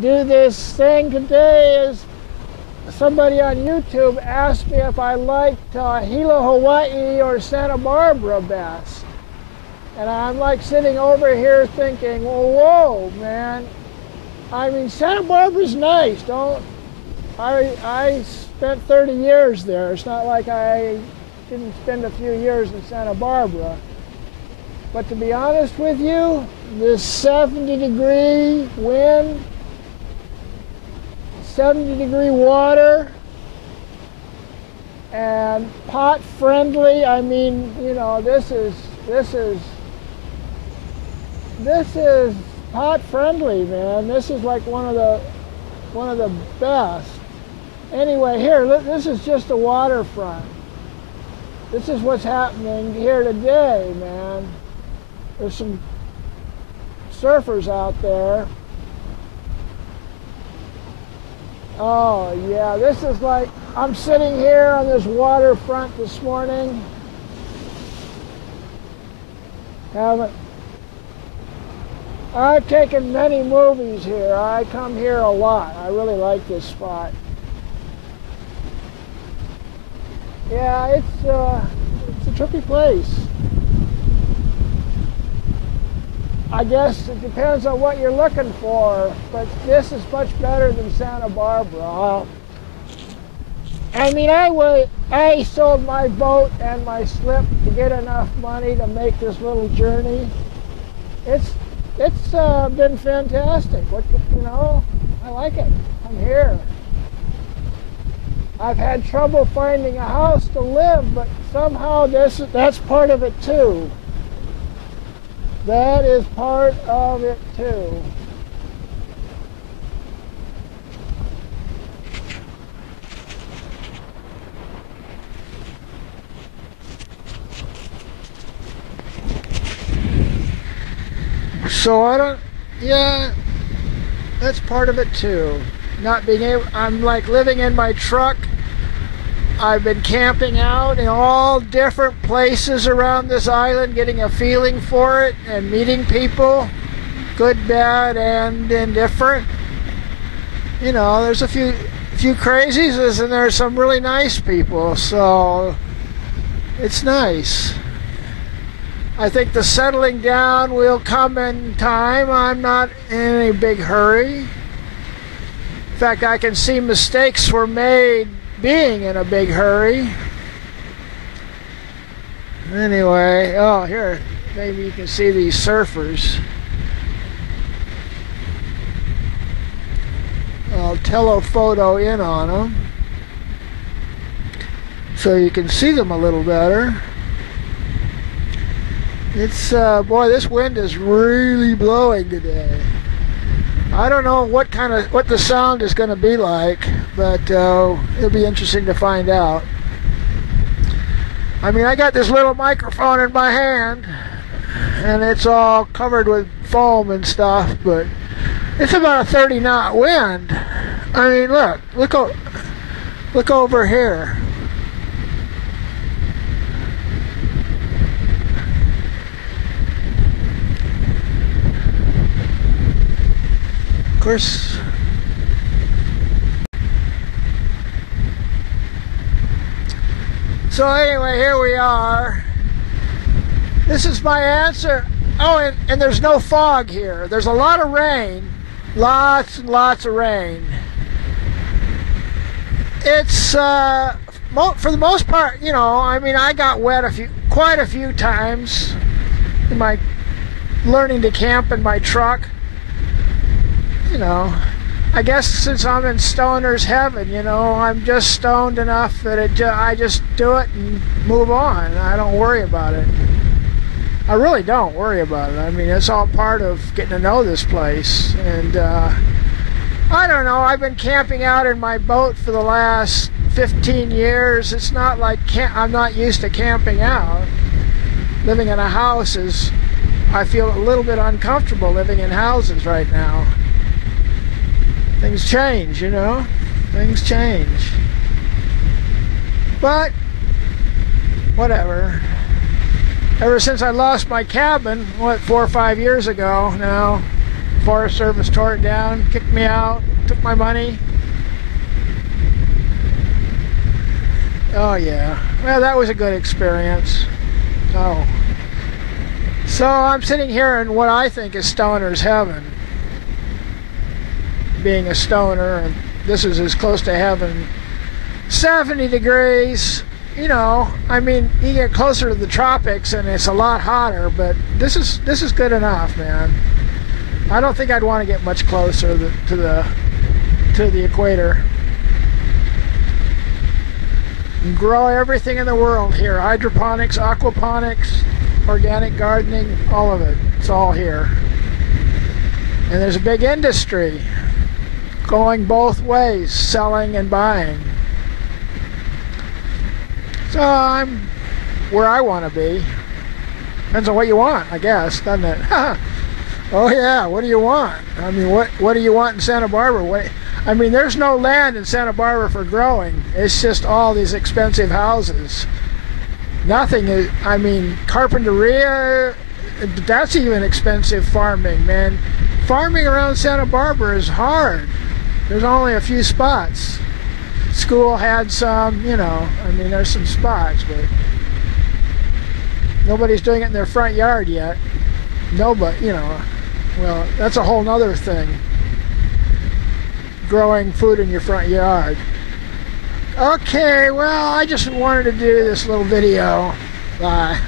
Do this thing today is somebody on YouTube asked me if I liked Hilo, Hawaii or Santa Barbara best. And I'm like sitting over here thinking, well, whoa, man. I mean, Santa Barbara's nice. I spent 30 years there. It's not like I didn't spend a few years in Santa Barbara. But to be honest with you, this 70-degree wind, 70-degree water, and pot friendly. I mean, you know, this is pot friendly, man. This is like one of the best. Anyway, here, this is just the waterfront. This is what's happening here today, man. There's some surfers out there. Oh yeah, this is like, I'm sitting here on this waterfront this morning. I've taken many movies here. I come here a lot. I really like this spot. Yeah, it's a trippy place. I guess it depends on what you're looking for, but this is much better than Santa Barbara. I mean, I sold my boat and my slip to get enough money to make this little journey. It's been fantastic. You know, I like it. I'm here. I've had trouble finding a house to live, but somehow that's part of it too. That is part of it too. So yeah, that's part of it too. Not being able, I'm like living in my truck. I've been camping out in all different places around this island, getting a feeling for it and meeting people, good, bad, and indifferent. You know, there's a few crazies and there's some really nice people, so it's nice. I think the settling down will come in time. I'm not in any big hurry. In fact, I can see mistakes were made being in a big hurry. Anyway, oh, here, maybe you can see these surfers. I'll telephoto in on them so you can see them a little better. It's, boy, this wind is really blowing today. I don't know what the sound is going to be like, but it'll be interesting to find out. I mean, I got this little microphone in my hand, and it's all covered with foam and stuff, but it's about a 30-knot wind. I mean, look over here. Of course, so anyway, here we are. This is my answer. Oh, and there's no fog here. There's a lot of rain, lots and lots of rain. It's for the most part, you know, I mean, I got wet quite a few times in my learning to camp in my truck. You know, I guess since I'm in stoner's heaven, you know, I'm just stoned enough that I just do it and move on. I don't worry about it. I really don't worry about it. I mean, it's all part of getting to know this place. And I don't know, I've been camping out in my boat for the last 15 years. It's not like I'm not used to camping out. Living in a house is, I feel a little bit uncomfortable living in houses right now. Things change, you know, things change. But, whatever. Ever since I lost my cabin, what, 4 or 5 years ago now, Forest Service tore it down, kicked me out, took my money. Oh yeah, well that was a good experience. Oh. So I'm sitting here in what I think is stoner's heaven. Being a stoner, and this is as close to heaven. 70 degrees, you know, I mean, you get closer to the tropics and it's a lot hotter, but this is good enough, man. I don't think I'd want to get much closer to the equator. And grow everything in the world here. Hydroponics, aquaponics, organic gardening, all of it. It's all here. And there's a big industry going both ways, selling and buying. So I'm where I want to be. Depends on what you want, I guess, doesn't it? Oh yeah, what do you want? I mean, what do you want in Santa Barbara? I mean, there's no land in Santa Barbara for growing. It's just all these expensive houses. Nothing is, I mean, Carpinteria, that's even expensive farming, man. Farming around Santa Barbara is hard. There's only a few spots. School had some, you know, I mean, there's some spots, but nobody's doing it in their front yard yet. Nobody, you know, well, that's a whole nother thing. Growing food in your front yard. Okay, well, I just wanted to do this little video. Bye.